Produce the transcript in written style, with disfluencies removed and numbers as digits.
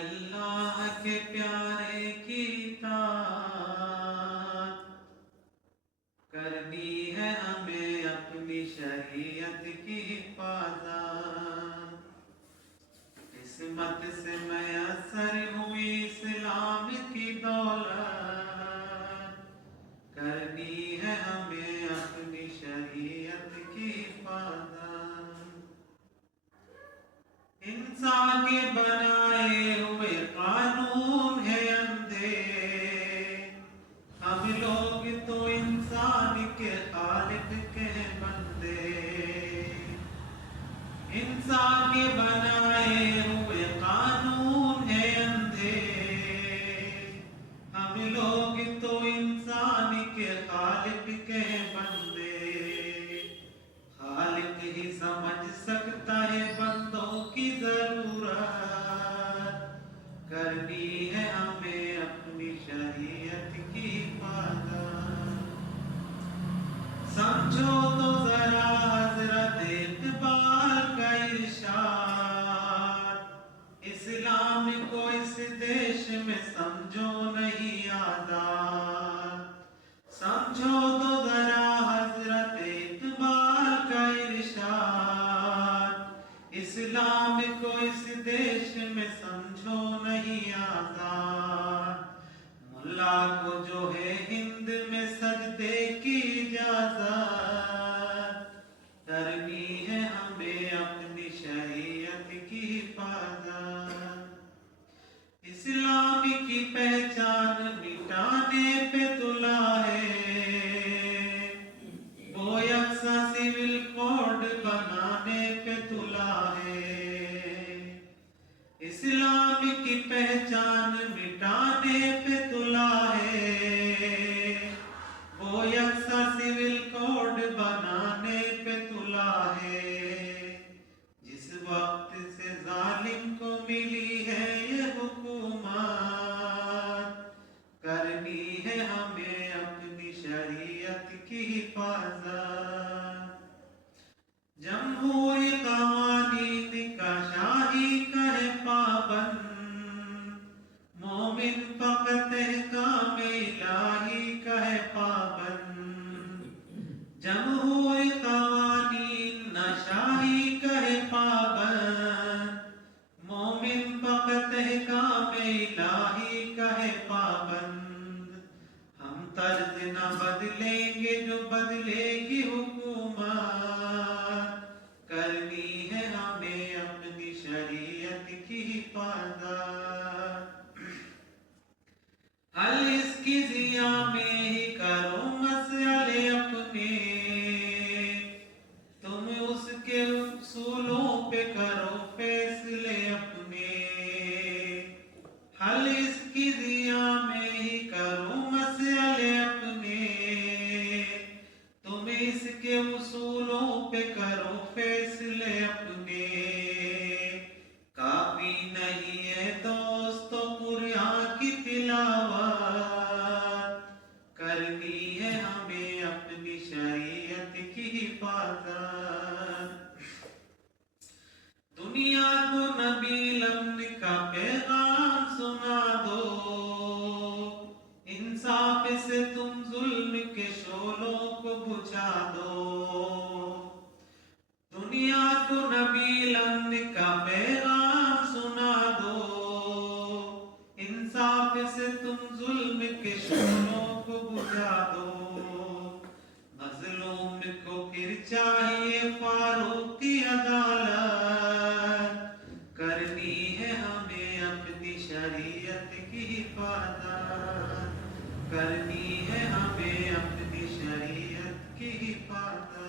اللہ کے پیارے کی اطاعت کرنی ہے ہمیں، اپنی شریعت کی حفاظت قسمت سے میسر ہوئی اسلام کی دولت کرنی ہے ہمیں، اپنی شریعت کی حفاظت انسان کے بنائے ہوئے قانون ہے اندھے، ہم لوگ تو انسان کے خالق کے بندے، انسان کے بنائے ہوئے قانون ہے اندھے، ہم لوگ تو انسان کے خالق کے بندے، خالق ہی سمجھ سکتا ہے بندوں کی ضرورت کرنی ہے ہمیں، اپنی شریعت کی حفاظت سمجھو تو ذرا حضرت اقبال کا ارشاد، اسلام کو اس دیش میں سمجھو نہیں آزاد، سمجھو تو ذرا حضرت اقبال کا ارشاد، اسلام کو اس دیش میں سمجھو نہیں آزاد، ملا کو جو ہے ہند میں سجدے کی اجازت کرنی ہے ہمیں، اپنی شریعت کی حفاظت اسلام کی پہچان مٹانے پہ تلا ہے، وہ یکساں سول کوڈ بنانے پہ تلا ہے، اسلام کی پہچان مٹانے پہ تلا ہے، وہ یکساں سول کوڈ بنانے پہ تلا ہے، جس وقت سے ظالم کو ملی ہے یہ حکومت کرنی ہے ہمیں، اپنی شریعت کی حفاظت جمہوری قوانین کا شاہی کا ہے پابند، مومن فقط احکام الہی کا ہے پابند، جمہوری قوانین نہ شاہی کا ہے پابند، مومن فقط احکام الہی کا ہے پابند، ہم طرز نہ بدلیں گے جو بدلے گی حکومت کرنی ہے ہمیں، اپنی شریعت کی حفاظت حل اس کی ضیاء میں ہی کرو مسئلے اپنے، تم اس کے اصولوں پہ کرو فیصلے اپنے، حل اس کی ضیاء میں ہی کرو مسئلے اپنے، تم اس کے اصولوں پہ کرو فیصلے اپنے، کافی نہیں ہے دوستو قرآن کی تلاوت کرنی ہے ہمیں، اپنی شریعت کی حفاظت دنیا کو نبی الامن کا پیغام سنا دو، انصاف سے تم ظلم کے شعلوں کو بجھا دو، دنیا کو نبی الامن کا پیغام سنا دو، انصاف سے تم ظلم کے شعلوں کو بجھا دو، مظلوم کو پھر چاہیے فاروق کی عدالت کرنی ہے ہمیں، اپنی شریعت کی حفاظت کرنی ہے ہمیں، اپنی شریعت کی حفاظت